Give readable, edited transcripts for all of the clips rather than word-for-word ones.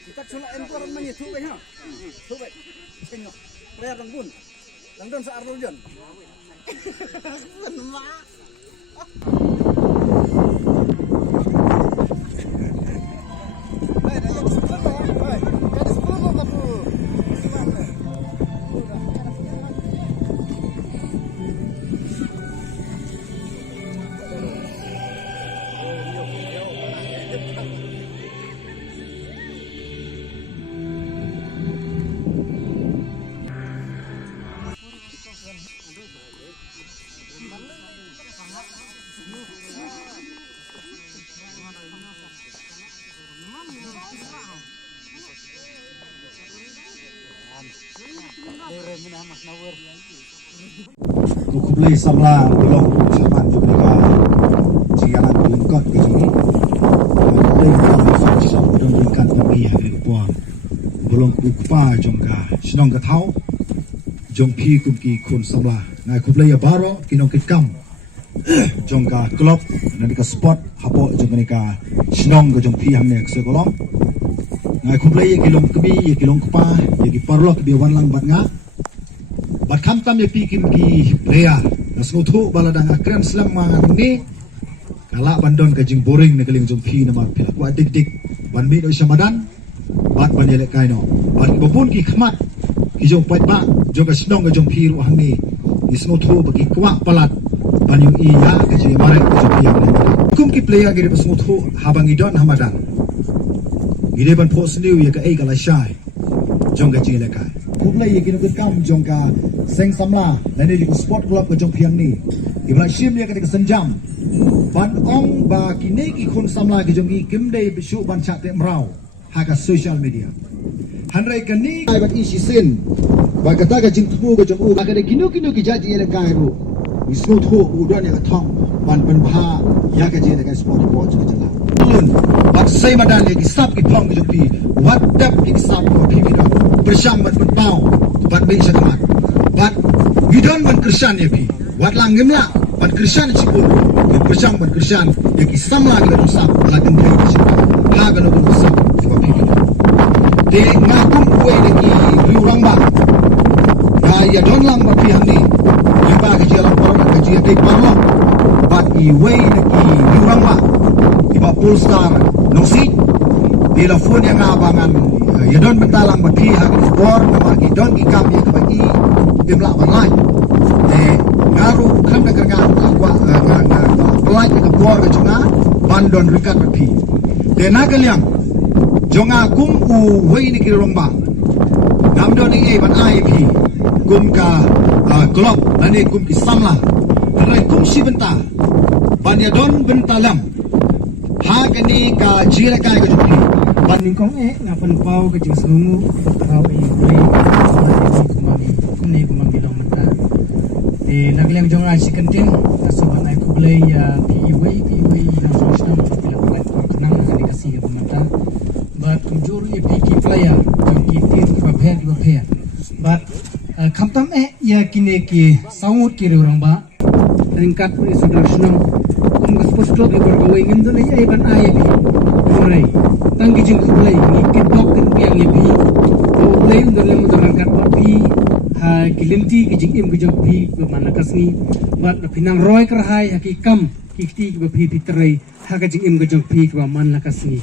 Kita culak empor namanya tu baik ha. Tu baik. Tengok. Raya ranggun. Ranggun sa arlojan. Mak. Baik, dah jadi 10 baik. Jadi 10 apa tu? Gimana? Kukublai samla belum zaman Afrika siaran lengkap di sini. Kukublai samla shop belum lengkap pergi hari kepuan. Belum kukupa jongka senong ketau jongpi kumki kun samla. Nah kukublai baro kinong kitkam jongka klub nanti ke spot hapo jongka nika senong ke jongpi hamne sekolong. Nah kukublai kilong kebi kilong kupa yaki parlo kebi wanlang batnga. Bat kam tam yapi kim ki prea nasnuthu baladang akran slam mangan ni kala bandon ka jing boring ne kaling jong phi na mar phila ku adik dik ban mi do samadan bat ban yele kai no ban babun ki khmat ki jong pat ba jong ka snong ka jong phi ru hang ni isnuthu bagi kwa palat ban yu i ya ka jing mare ka jong phi ya ne kum ki player gi basnuthu habang idon hamadan gide ban pos liu ya ka ei ka la shai jong ka jing le kai kublai yakin ku kam jong ka seng samla nani di sport club ke jong phiang ni ibla shim ya ka senjam ban ong ba kine ki khun samla ki jong ki kimdei bisu ban chat te mrau ha ka social media hanrai ka ni ai bat isi sin ba kata ka jing thu ka jong u ka de kinu kinu ki jaji le kai ru isno thu u don ya ka thong ban ban pha ya ka je le ka sport watch ka jala bat sai madan le ki sap ki phong ki jong pi what dap ki sap ko phi mi do bersam bat pau bat be sakamat bat bidon ban Krishnan ya pi wat langgem ya ban Krishnan cipul bersam ban Krishnan ya ki samla ki do sap la kan dai ki ha ga no ko sap ko pi mi de ngakum kuai de ki liurang ba na ya don lang ba pi hamni ya ba ki jalan por ka ji de parlo bat i wei de ki liurang ba iba Polestar no si di la phone yang abangan ya don bentalang ba pi ha ki sport na ma ki don ki kam ya ka ba i imla online ngaru kan ka ga akwa like ka bor ka chunga bandon rikat ba pi de nagaliang jonga kum u wei ni ki romba nam don ni ban ai pi kum ka klub ani kum ki samla rai kum si benta ban ya don bentalam ha ka ni ka jira kai ka jupi ban ning kong na pan pau ka jing sungu rau e wei kumani kumang bilong mata nagliang jong ai si kantin tasaban ai kublai pi wei nang jong stam bilang plat nang ani kasi ka mata but juru e pi ki player jong ki tin ki ba phe but khamtam ya kine ki saut ki rang ba ringkat pu sudar sunang kum ka sports club e ko wei ngim dole ai ban ai pi rai tang ki jing kublai ni ki dok kan piang ye pi kublai undar lem udar kat pi kilinti ki jing im ki jong pi be mana kasni bat pinang roy kerhai ki kam ki ti ki be pi pitrai ha ka jing im ki jong pi ki ba man la kasni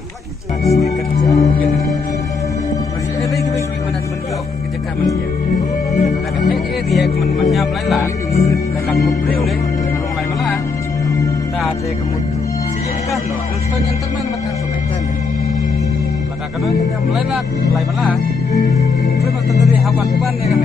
Sedikit mungkin masih ada lagi mana teman yo kerja kami dia. Kadang dia kemen-kemennya melala, kadang ngobrol deh, orang lain malah. Tak ada kemudian sih kan loh, terus tanya teman macam sumetan. Kadang-kadang dia melala, lain malah. Terus maksudnya dari hawan pan ya kan.